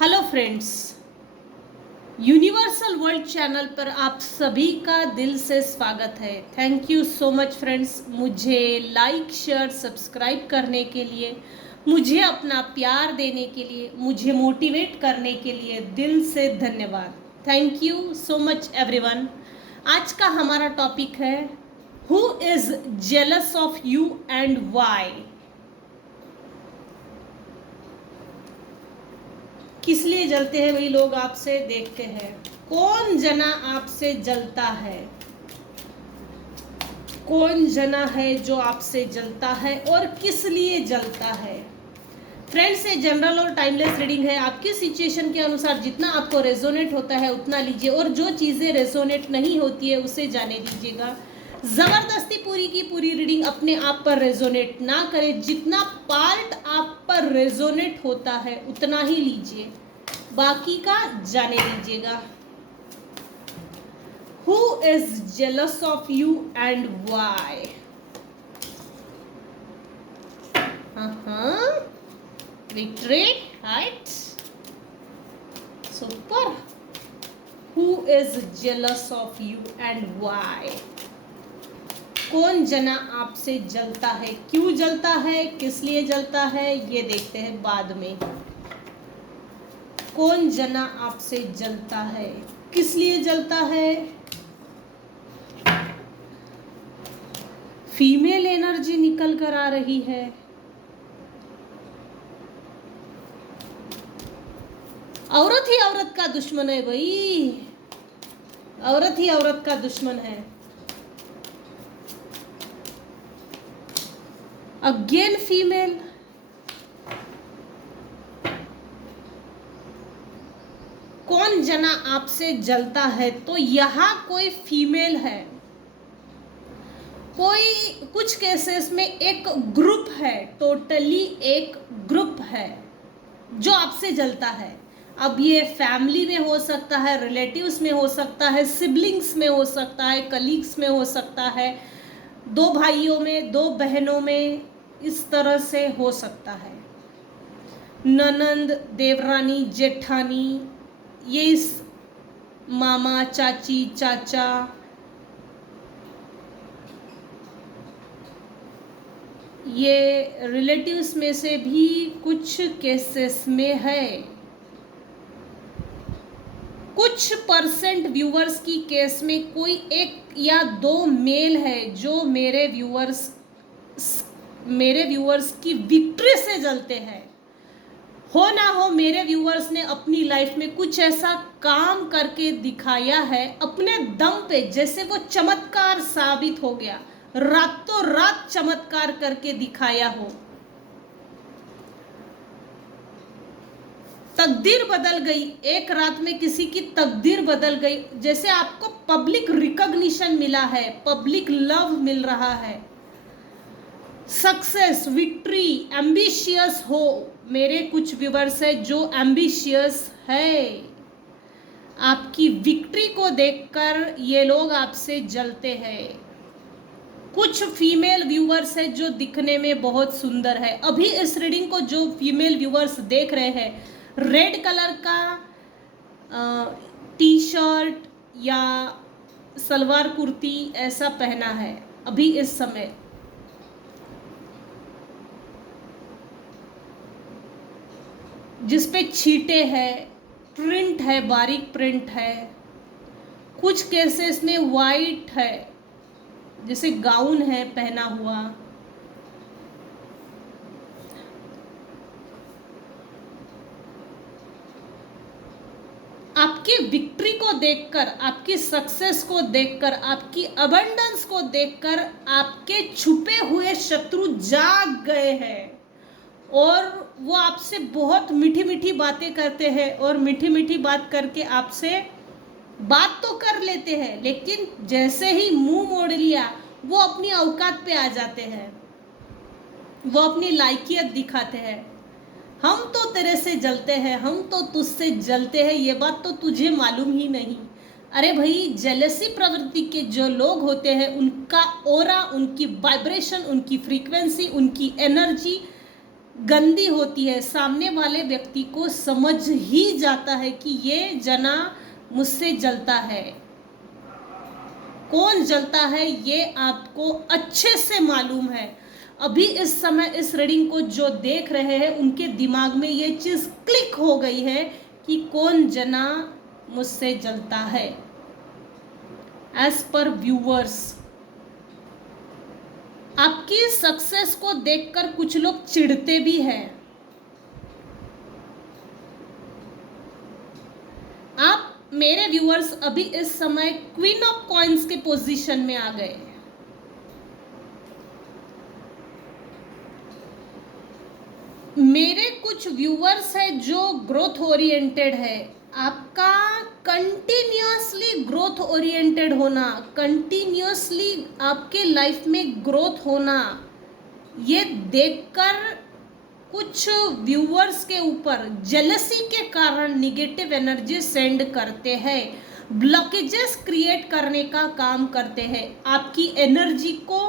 Hello friends, universal world channel पर आप सभी का दिल से स्वागत है। Thank you so much friends, मुझे लाइक शेयर सब्सक्राइब करने के लिए, मुझे अपना प्यार देने के लिए, मुझे मोटिवेट करने के लिए दिल से धन्यवाद। Thank you so much everyone. आज का हमारा टॉपिक है who is jealous of you and why. किस लिए जलते हैं वही लोग आपसे, देखते हैं कौन जना आपसे जलता है, कौन जना है जो आपसे जलता है और किस लिए जलता है। फ्रेंड्स, ये जनरल और टाइमलेस रीडिंग है। आपकी सिचुएशन के अनुसार जितना आपको रेजोनेट होता है उतना लीजिए, और जो चीज़ें रेजोनेट नहीं होती है उसे जाने दीजिएगा। ज़बरदस्ती पूरी की पूरी रीडिंग अपने आप पर रेजोनेट ना करें। जितना पार्ट आप पर रेजोनेट होता है उतना ही लीजिए, बाकी का जाने दीजिएगा। Who is jealous of you and why? Victory, right? Super. Who is jealous of you and why? कौन जना आपसे जलता है, क्यों जलता है, किस लिए जलता है, ये देखते हैं बाद में। कौन जना आपसे जलता है, किस लिए जलता है। फीमेल एनर्जी निकल कर आ रही है। औरत ही औरत का दुश्मन है भाई, औरत ही औरत का दुश्मन है। Again female. कौन जना आपसे जलता है, तो यहाँ कोई फीमेल है। कोई कुछ केसेस में एक ग्रुप है, टोटली एक ग्रुप है जो आपसे जलता है। अब ये फैमिली में हो सकता है, रिलेटिव्स में हो सकता है, सिबलिंग्स में हो सकता है, कलीग्स में हो सकता है, दो भाइयों में, दो बहनों में, इस तरह से हो सकता है। ननंद, देवरानी, जेठानी, ये इस मामा, चाची, चाचा, ये रिलेटिव्स में से भी कुछ केसेस में है। कुछ परसेंट व्यूअर्स की केस में कोई एक या दो मेल है जो मेरे व्यूअर्स की विक्ट्री से जलते हैं। हो ना हो, मेरे व्यूअर्स ने अपनी लाइफ में कुछ ऐसा काम करके दिखाया है अपने दम पे, जैसे वो चमत्कार साबित हो गया, रातों रात चमत्कार करके दिखाया हो। तकदीर बदल गई, एक रात में किसी की तकदीर बदल गई। जैसे आपको पब्लिक रिकॉग्निशन मिला है, पब्लिक लव मिल रहा है, सक्सेस, विक्ट्री, एम्बिशियस हो। मेरे कुछ व्यूअर्स है जो एम्बिशियस है। आपकी विक्ट्री को देखकर ये लोग आपसे जलते हैं। कुछ फीमेल व्यूअर्स है जो दिखने में बहुत सुंदर है। अभी इस रीडिंग को जो फीमेल व्यूअर्स देख रहे हैं, रेड कलर का टी शर्ट या सलवार कुर्ती ऐसा पहना है अभी इस समय, जिस पे छींटे है, प्रिंट है, बारीक प्रिंट है। कुछ केसेस में वाइट है, जैसे गाउन है पहना हुआ। आपकी विक्ट्री को देखकर, आपकी सक्सेस को देखकर, आपकी अबंडेंस को देखकर आपके छुपे हुए शत्रु जाग गए हैं, और वो आपसे बहुत मीठी मीठी बातें करते हैं, और मीठी मीठी बात करके आपसे बात तो कर लेते हैं, लेकिन जैसे ही मुंह मोड़ लिया वो अपनी औकात पे आ जाते हैं, वो अपनी लायकियत दिखाते हैं। हम तो तेरे से जलते हैं, हम तो तुझसे जलते हैं, ये बात तो तुझे मालूम ही नहीं। अरे भाई, जेलसी प्रवृत्ति के जो लोग होते हैं उनका ऑरा, उनकी वाइब्रेशन, उनकी फ्रीक्वेंसी, उनकी एनर्जी गंदी होती है, सामने वाले व्यक्ति को समझ ही जाता है कि ये जना मुझसे जलता है। कौन जलता है ये आपको अच्छे से मालूम है। अभी इस समय इस रीडिंग को जो देख रहे हैं उनके दिमाग में ये चीज क्लिक हो गई है कि कौन जना मुझसे जलता है। एज पर व्यूअर्स, आपकी सक्सेस को देखकर कुछ लोग चिढ़ते भी हैं। आप मेरे व्यूअर्स अभी इस समय क्वीन ऑफ कॉइन्स के पोजीशन में आ गए। मेरे कुछ व्यूअर्स है जो ग्रोथ ओरिएंटेड है। आपका कंटिन्यूअसली ग्रोथ ओरिएंटेड होना, कंटिन्यूअसली आपके लाइफ में ग्रोथ होना, ये देखकर कुछ व्यूअर्स के ऊपर जेलसी के कारण निगेटिव एनर्जी सेंड करते हैं, ब्लॉकेजेस क्रिएट करने का काम करते हैं, आपकी एनर्जी को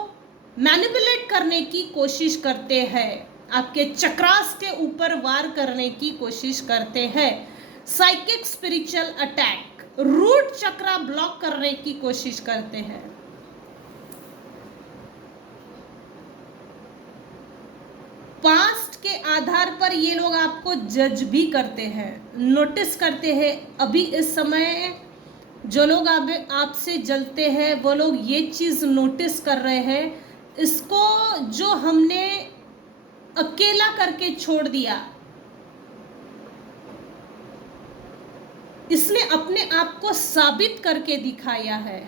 मैनिपुलेट करने की कोशिश करते हैं, आपके चक्रास के ऊपर वार करने की कोशिश करते हैं, साइकिक स्पिरिचुअल अटैक, रूट चक्रा ब्लॉक करने की कोशिश करते हैं। पास्ट के आधार पर ये लोग आपको जज भी करते हैं, नोटिस करते हैं। अभी इस समय जो लोग आपसे जलते हैं वो लोग ये चीज़ नोटिस कर रहे हैं, इसको जो हमने अकेला करके छोड़ दिया, इसने अपने आप को साबित करके दिखाया है,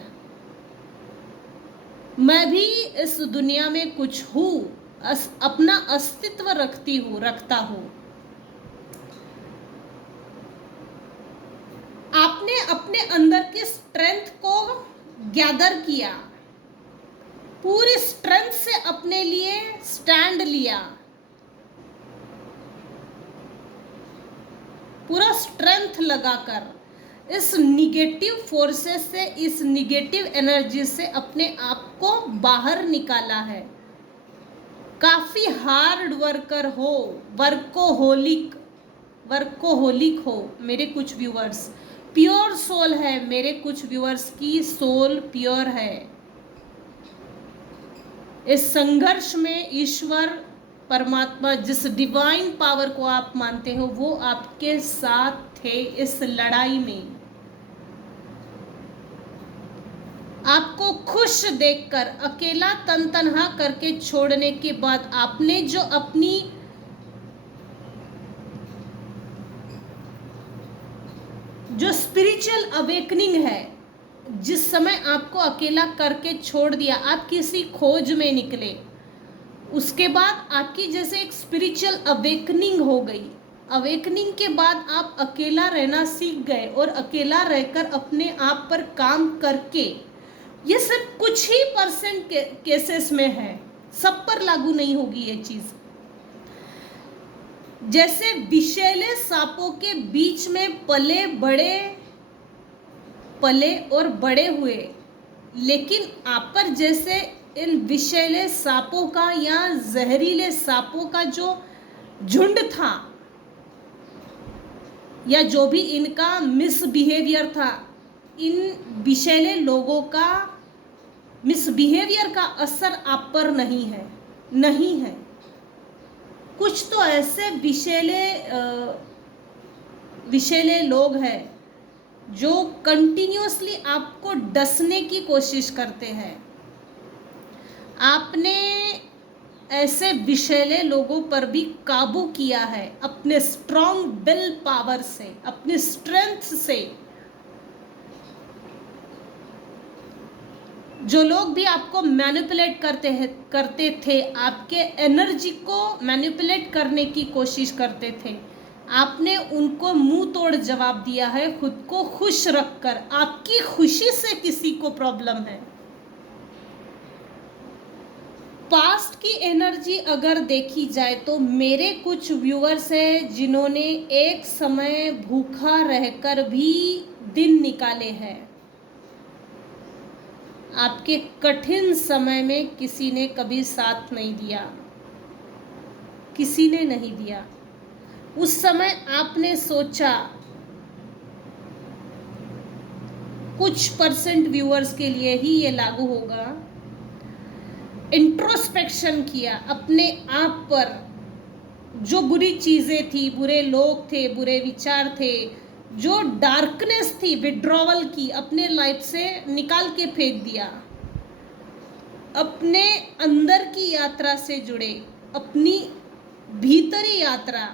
मैं भी इस दुनिया में कुछ हूँ, अपना अस्तित्व रखता हूँ। आपने अपने अंदर की स्ट्रेंथ को गैदर किया, पूरी स्ट्रेंथ से अपने लिए स्टैंड लिया, पूरा स्ट्रेंथ लगाकर इस निगेटिव फोर्सेस से, इस निगेटिव एनर्जी से अपने आप को बाहर निकाला है। काफी हार्ड वर्कर हो, वर्कोहोलिक हो मेरे कुछ व्यूअर्स, प्योर सोल है मेरे कुछ व्यूअर्स की सोल प्योर है। इस संघर्ष में ईश्वर परमात्मा, जिस डिवाइन पावर को आप मानते हो, वो आपके साथ थे इस लड़ाई में। आपको खुश देखकर, अकेला तन तनहा करके छोड़ने के बाद आपने जो अपनी जो स्पिरिचुअल अवेकनिंग है, जिस समय आपको अकेला करके छोड़ दिया, आप किसी खोज में निकले, उसके बाद आपकी जैसे एक स्पिरिचुअल अवेकनिंग हो गई। अवेकनिंग के बाद आप अकेला रहना सीख गए और अकेला रहकर अपने आप पर काम करके, ये सिर्फ कुछ ही % केसेस में है, सब पर लागू नहीं होगी ये चीज। जैसे विषैले सांपों के बीच में पले और बड़े हुए, लेकिन आप पर जैसे इन विषैले सांपों का या जहरीले सांपों का जो झुंड था, या जो भी इनका मिसबिहेवियर था, इन विषैले लोगों का मिसबिहेवियर का असर आप पर नहीं है। कुछ तो ऐसे विषैले लोग हैं जो कंटिन्यूअसली आपको डसने की कोशिश करते हैं। आपने ऐसे विषैले लोगों पर भी काबू किया है अपने स्ट्रॉन्ग विल पावर से, अपनी स्ट्रेंथ से। जो लोग भी आपको मैनिपुलेट करते थे, आपके एनर्जी को मैनिपुलेट करने की कोशिश करते थे, आपने उनको मुंह तोड़ जवाब दिया है, खुद को खुश रखकर। आपकी खुशी से किसी को प्रॉब्लम है। पास्ट की एनर्जी अगर देखी जाए तो मेरे कुछ व्यूअर्स हैं जिन्होंने एक समय भूखा रहकर भी दिन निकाले हैं। आपके कठिन समय में किसी ने कभी साथ नहीं दिया। किसी ने नहीं दिया। उस समय आपने सोचा, कुछ परसेंट व्यूअर्स के लिए ही ये लागू होगा, इंट्रोस्पेक्शन किया अपने आप पर, जो बुरी चीजें थी, बुरे लोग थे, बुरे विचार थे, जो डार्कनेस थी विड्रॉवल की, अपने लाइफ से निकाल के फेंक दिया। अपने अंदर की यात्रा से जुड़े, अपनी भीतरी यात्रा,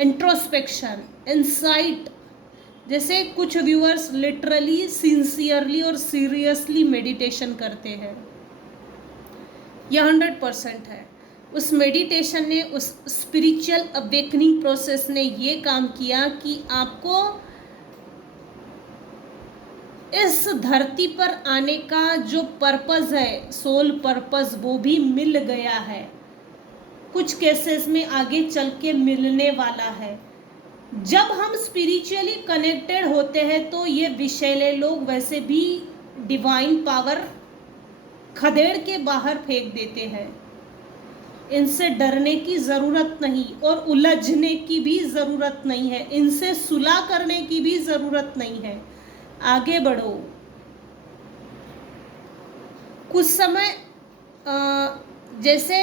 इंट्रोस्पेक्शन, इनसाइट। जैसे कुछ व्यूअर्स लिटरली, सिंसियरली और सीरियसली मेडिटेशन करते हैं, यह 100% है। उस मेडिटेशन ने, उस स्पिरिचुअल अवेकनिंग प्रोसेस ने ये काम किया कि आपको इस धरती पर आने का जो पर्पस है, सोल पर्पस, वो भी मिल गया है। कुछ केसेस में आगे चल के मिलने वाला है। जब हम स्पिरिचुअली कनेक्टेड होते हैं तो ये विषैले लोग वैसे भी डिवाइन पावर खदेड़ के बाहर फेंक देते हैं। इनसे डरने की ज़रूरत नहीं और उलझने की भी ज़रूरत नहीं है, इनसे सुलह करने की भी ज़रूरत नहीं है। आगे बढ़ो। कुछ समय जैसे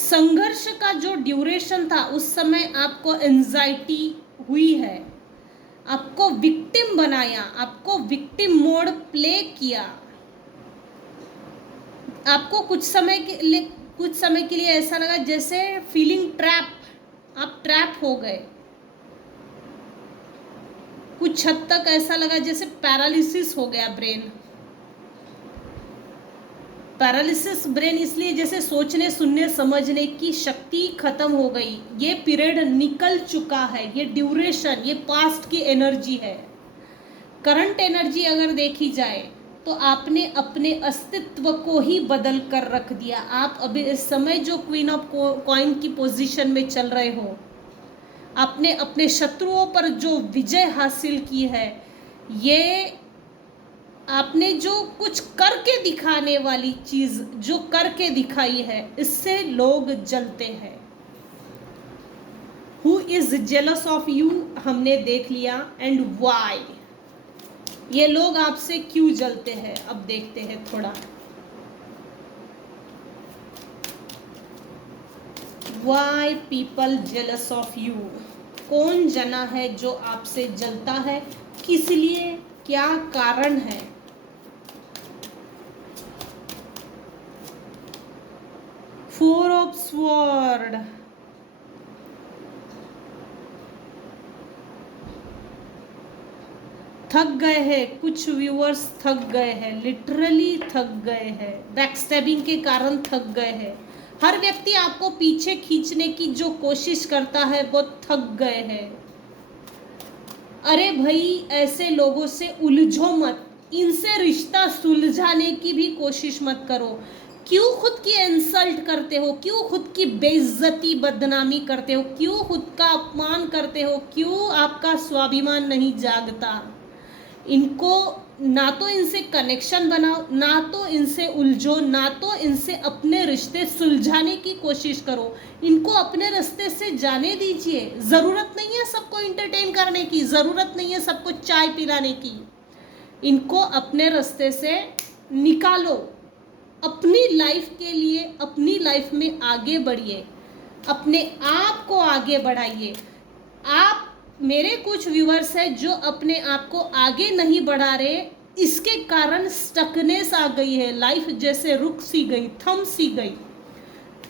संघर्ष का जो ड्यूरेशन था, उस समय आपको एंजाइटी हुई है, आपको विक्टिम बनाया, आपको विक्टिम मोड प्ले किया। आपको कुछ समय के लिए ऐसा लगा जैसे फीलिंग ट्रैप, आप ट्रैप हो गए। कुछ हद तक ऐसा लगा जैसे पैरालिसिस हो गया ब्रेन। पैरालिसिस ब्रेन इसलिए जैसे सोचने, सुनने, समझने की शक्ति खत्म हो गई। ये पीरियड निकल चुका है, ये ड्यूरेशन, ये पास्ट की एनर्जी है। करंट एनर्जी अगर देखी जाए तो आपने अपने अस्तित्व को ही बदल कर रख दिया। आप अभी इस समय जो क्वीन ऑफ कॉइन की पोजीशन में चल रहे हो, आपने अपने शत्रुओं पर जो विजय हासिल की है, ये आपने जो कुछ करके दिखाने वाली चीज जो करके दिखाई है, इससे लोग जलते हैं। Who is jealous of you हमने देख लिया, एंड वाई, ये लोग आपसे क्यों जलते हैं अब देखते हैं थोड़ा। Why people jealous of you, कौन जना है जो आपसे जलता है, किस लिए, क्या कारण है। फोर ऑफ स्वॉर्ड, थक गए हैं, कुछ व्यूअर्स थक गए हैं, लिटरली थक गए हैं, बैकस्टैबिंग के कारण थक गए हैं। हर व्यक्ति आपको पीछे खींचने की जो कोशिश करता है वो थक गए हैं। अरे भाई, ऐसे लोगों से उलझो मत, इनसे रिश्ता सुलझाने की भी कोशिश मत करो। क्यों खुद की इंसल्ट करते हो, क्यों खुद की बेइज्जती बदनामी करते हो, क्यों खुद का अपमान करते हो, क्यों आपका स्वाभिमान नहीं जागता। इनको ना तो इनसे कनेक्शन बनाओ, ना तो इनसे उलझो, ना तो इनसे अपने रिश्ते सुलझाने की कोशिश करो। इनको अपने रास्ते से जाने दीजिए। ज़रूरत नहीं है सबको इंटरटेन करने की, ज़रूरत नहीं है सबको चाय पिलाने की। इनको अपने रास्ते से निकालो। अपनी लाइफ के लिए, अपनी लाइफ में आगे बढ़िए, अपने आप को आगे बढ़ाइए। आप, मेरे कुछ व्यूअर्स हैं जो अपने आप को आगे नहीं बढ़ा रहे, इसके कारण स्टकनेस आ गई है, लाइफ जैसे रुक सी गई, थम सी गई।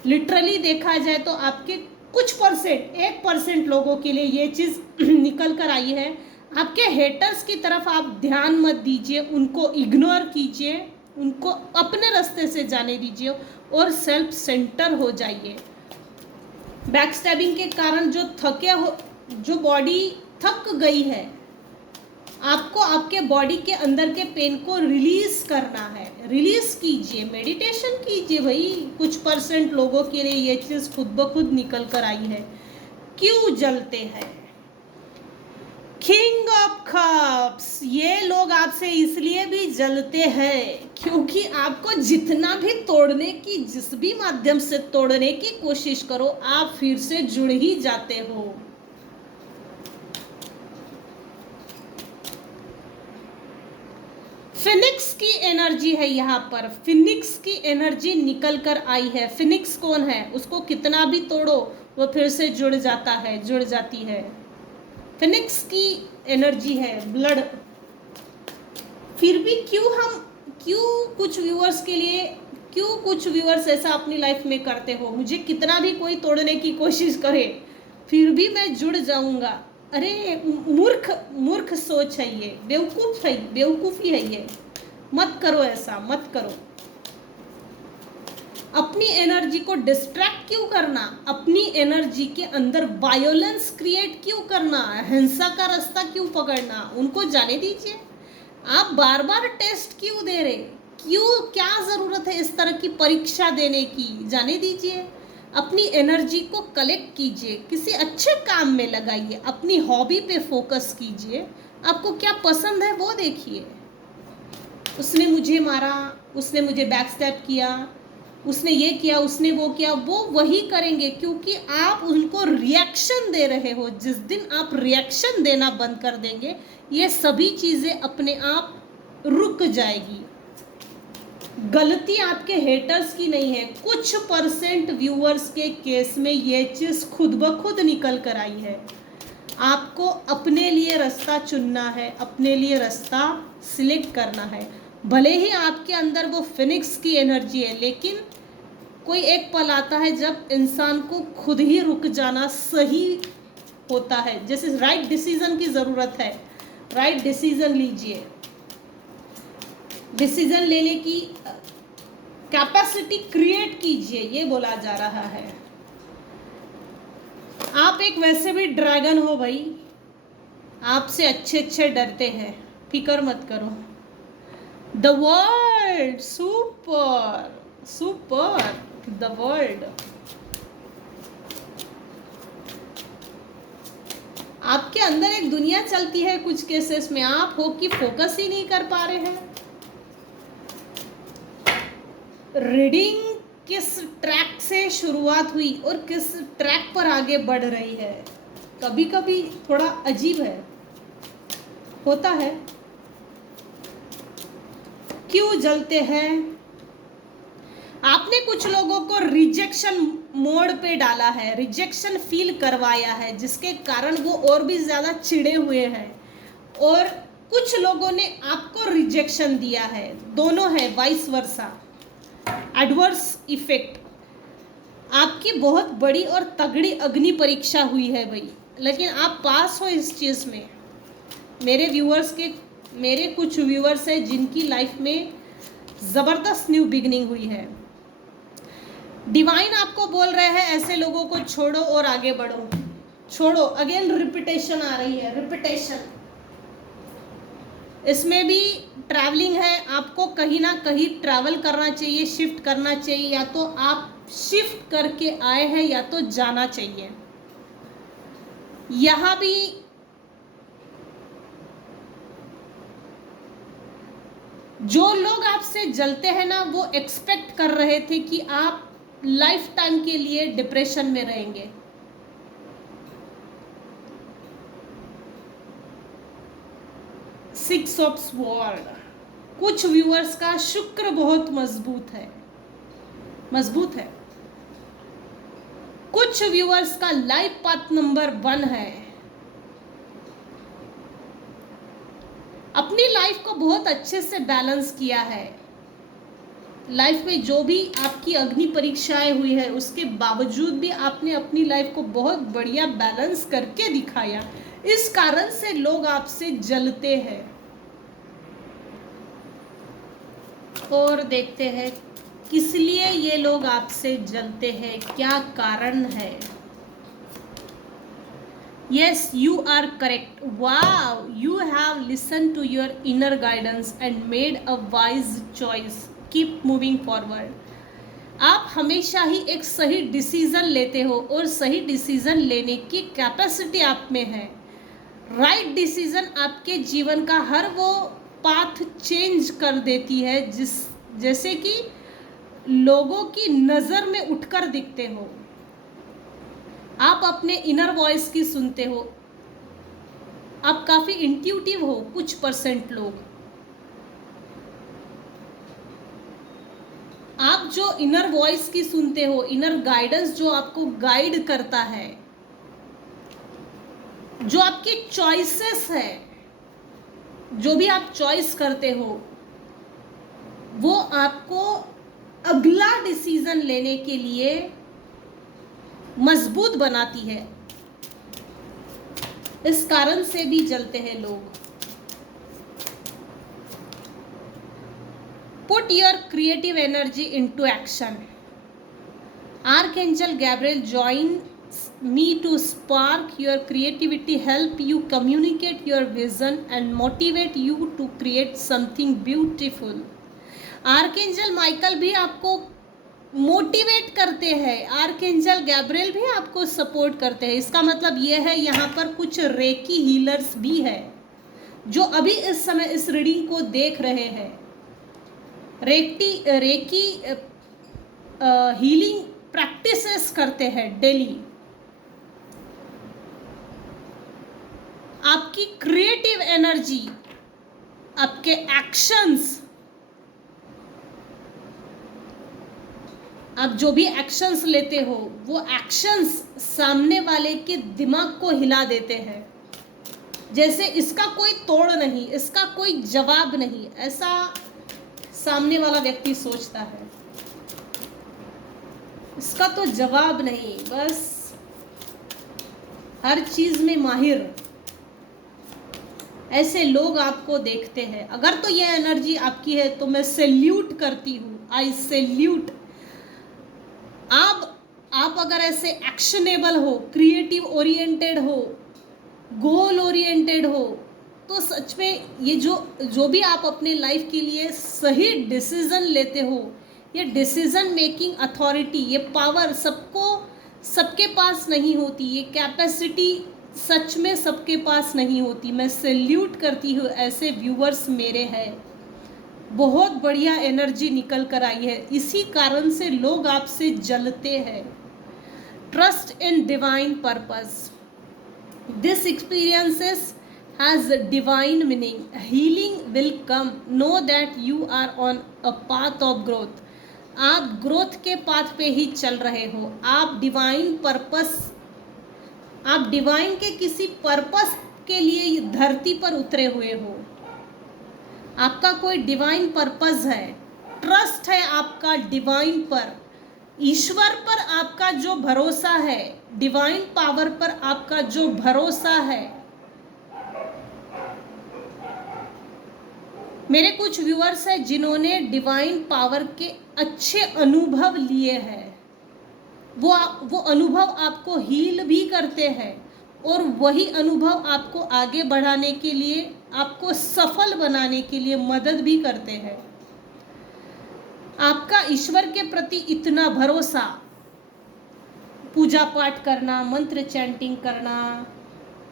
लिटरली देखा जाए तो आपके कुछ परसेंट, 1% लोगों के लिए ये चीज़ निकल कर आई है। आपके हेटर्स की तरफ आप ध्यान मत दीजिए, उनको इग्नोर कीजिए, उनको अपने रास्ते से जाने दीजिए और सेल्फ सेंटर हो जाइए। बैकस्टैबिंग के कारण जो बॉडी थक गई है, आपको आपके बॉडी के अंदर के पेन को रिलीज करना है। रिलीज कीजिए, मेडिटेशन कीजिए भाई। कुछ परसेंट लोगों के लिए ये चीज़ खुद ब खुद निकल कर आई है। क्यों जलते हैं? किंग ऑफ कप्स, ये लोग आपसे इसलिए भी जलते हैं क्योंकि आपको जितना भी तोड़ने की, जिस भी माध्यम से तोड़ने की कोशिश करो, आप फिर से जुड़ ही जाते हो। फिनिक्स की एनर्जी है यहाँ पर, फिनिक्स की एनर्जी निकल कर आई है। फिनिक्स कौन है? उसको कितना भी तोड़ो वो फिर से जुड़ जाता है, जुड़ जाती है। फिनिक्स की एनर्जी है, ब्लड। फिर भी क्यों कुछ व्यूअर्स ऐसा अपनी लाइफ में करते हो? मुझे कितना भी कोई तोड़ने की कोशिश करे फिर भी मैं जुड़ जाऊंगा। अरे मूर्ख सोच है ये, बेवकूफ़ी है ये। मत करो ऐसा, मत करो। अपनी एनर्जी को डिस्ट्रैक्ट क्यों करना? अपनी एनर्जी के अंदर वायोलेंस क्रिएट क्यों करना? हिंसा का रास्ता क्यों पकड़ना? उनको जाने दीजिए। आप बार बार टेस्ट क्यों दे रहे? क्या ज़रूरत है इस तरह की परीक्षा देने की? जाने दीजिए। अपनी एनर्जी को कलेक्ट कीजिए, किसी अच्छे काम में लगाइए, अपनी हॉबी पे फोकस कीजिए। आपको क्या पसंद है वो देखिए। उसने मुझे मारा, उसने मुझे बैकस्टैप किया, उसने ये किया, उसने वो किया, वो वही करेंगे क्योंकि आप उनको रिएक्शन दे रहे हो। जिस दिन आप रिएक्शन देना बंद कर देंगे, ये सभी चीज़ें अपने आप रुक जाएगी। गलती आपके हेटर्स की नहीं है, कुछ % व्यूअर्स के केस में ये चीज़ खुद ब खुद निकल कर आई है। आपको अपने लिए रास्ता चुनना है, अपने लिए रास्ता सिलेक्ट करना है। भले ही आपके अंदर वो फिनिक्स की एनर्जी है, लेकिन कोई एक पल आता है जब इंसान को खुद ही रुक जाना सही होता है। जैसे राइट डिसीजन की ज़रूरत है, राइट डिसीजन लीजिए। डिसीजन लेने की कैपेसिटी क्रिएट कीजिए, ये बोला जा रहा है। आप एक वैसे भी ड्रैगन हो भाई, आपसे अच्छे डरते हैं, फिक्र मत करो। The world, super the world. आपके अंदर एक दुनिया चलती है कुछ केसेस में, आप हो कि फोकस ही नहीं कर पा रहे हैं। रीडिंग किस ट्रैक से शुरुआत हुई और किस ट्रैक पर आगे बढ़ रही है, कभी कभी थोड़ा अजीब है, होता है। क्यों जलते हैं? आपने कुछ लोगों को रिजेक्शन मोड पे डाला है, रिजेक्शन फील करवाया है, जिसके कारण वो और भी ज़्यादा चिढ़े हुए हैं। और कुछ लोगों ने आपको रिजेक्शन दिया है, दोनों है, वाइस वर्सा। Adverse effect. आपकी बहुत बड़ी और तगड़ी अग्नि परीक्षा हुई है भाई, लेकिन आप पास हो इस चीज़ में। मेरे कुछ व्यूअर्स हैं जिनकी लाइफ में ज़बरदस्त न्यू बिगनिंग हुई है। डिवाइन आपको बोल रहे हैं ऐसे लोगों को छोड़ो और आगे बढ़ो। छोड़ो, अगेन रिपीटेशन आ रही है, रिपीटेशन। इसमें भी ट्रैवलिंग है, आपको कहीं ना कहीं ट्रैवल करना चाहिए, शिफ्ट करना चाहिए। या तो आप शिफ्ट करके आए हैं या तो जाना चाहिए। यहाँ भी जो लोग आपसे जलते हैं ना, वो एक्सपेक्ट कर रहे थे कि आप लाइफ टाइम के लिए डिप्रेशन में रहेंगे। Six of sword. कुछ व्यूअर्स का शुक्र बहुत मजबूत है। कुछ व्यूअर्स का लाइफ पाथ नंबर 1 है। अपनी लाइफ को बहुत अच्छे से बैलेंस किया है। लाइफ में जो भी आपकी अग्नि परीक्षाएं हुई है, उसके बावजूद भी आपने अपनी लाइफ को बहुत बढ़िया बैलेंस करके दिखाया। इस कारण से लोग आपसे जलते हैं। और देखते हैं किस लिए ये लोग आपसे जलते हैं, क्या कारण है। Yes, you are correct. Wow, you have listened to your inner guidance and made a wise choice. Keep moving forward. आप हमेशा ही एक सही डिसीज़न लेते हो और सही डिसीज़न लेने की कैपेसिटी आप में है। राइट डिसीजन आपके जीवन का हर वो पाथ चेंज कर देती है जैसे कि लोगों की नज़र में उठकर दिखते हो। आप अपने इनर वॉइस की सुनते हो। आप काफ़ी इंट्यूटिव हो, कुछ % लोग। आप जो इनर वॉइस की सुनते हो, इनर गाइडेंस जो आपको गाइड करता है, जो आपकी चॉइसेस है, जो भी आप चॉइस करते हो, वो आपको अगला डिसीजन लेने के लिए मजबूत बनाती है। इस कारण से भी जलते हैं लोग। Put your creative energy into action. Archangel Gabriel joins me to spark your creativity, help you communicate your vision and motivate you to create something beautiful. Archangel Michael भी आपको मोटिवेट करते हैं, आर्कएंजल गैब्रियल भी आपको support करते हैं। इसका मतलब ये है यहाँ पर कुछ रेकी हीलर्स भी है जो अभी इस समय इस रीडिंग को देख रहे हैं। रेकी हीलिंग प्रैक्टिसेस करते हैं डेली। आपकी क्रिएटिव एनर्जी, आपके एक्शंस, आप जो भी एक्शंस लेते हो वो एक्शंस सामने वाले के दिमाग को हिला देते हैं। जैसे इसका कोई तोड़ नहीं, इसका कोई जवाब नहीं, ऐसा सामने वाला व्यक्ति सोचता है। इसका तो जवाब नहीं, बस हर चीज में माहिर, ऐसे लोग आपको देखते हैं। अगर तो ये एनर्जी आपकी है तो मैं सैल्यूट करती हूँ, आई सैल्यूट। आप अगर ऐसे एक्शनेबल हो, क्रिएटिव ओरिएंटेड हो, गोल ओरिएंटेड हो, तो सच में ये जो भी आप अपने लाइफ के लिए सही डिसीजन लेते हो, ये डिसीजन मेकिंग अथॉरिटी, ये पावर सबके पास नहीं होती, ये कैपेसिटी सच में सबके पास नहीं होती। मैं सैल्यूट करती हूँ, ऐसे व्यूअर्स मेरे हैं। बहुत बढ़िया एनर्जी निकल कर आई है, इसी कारण से लोग आपसे जलते हैं। Trust in divine purpose. This experiences has divine meaning. Healing will come. Know that you are on a path of growth. आप ग्रोथ के पाथ पे ही चल रहे हो। आप डिवाइन के किसी पर्पस के लिए धरती पर उतरे हुए हो। आपका कोई डिवाइन पर्पस है, ट्रस्ट है आपका डिवाइन पर, ईश्वर पर आपका जो भरोसा है, डिवाइन पावर पर आपका जो भरोसा है। मेरे कुछ व्यूअर्स हैं जिन्होंने डिवाइन पावर के अच्छे अनुभव लिए हैं। वो अनुभव आपको हील भी करते हैं और वही अनुभव आपको आगे बढ़ाने के लिए, आपको सफल बनाने के लिए मदद भी करते हैं। आपका ईश्वर के प्रति इतना भरोसा, पूजा पाठ करना, मंत्र चैंटिंग करना,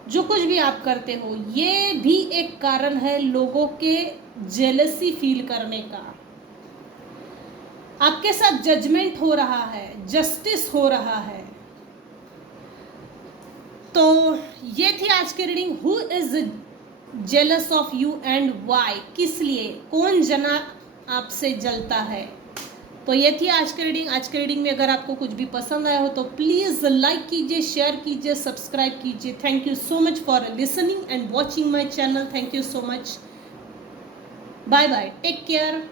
जो कुछ भी आप करते हो, ये भी एक कारण है लोगों के जेलसी फील करने का। आपके साथ जजमेंट हो रहा है, जस्टिस हो रहा है। तो ये थी आज की reading. Who is jealous of you and why? किस लिए, कौन जना आपसे जलता है? तो ये थी आज की रीडिंग। आज की रीडिंग में अगर आपको कुछ भी पसंद आया हो तो प्लीज़ लाइक कीजिए, शेयर कीजिए, सब्सक्राइब कीजिए। Thank you so much for listening and watching my channel. Thank you so much. Bye bye, take care.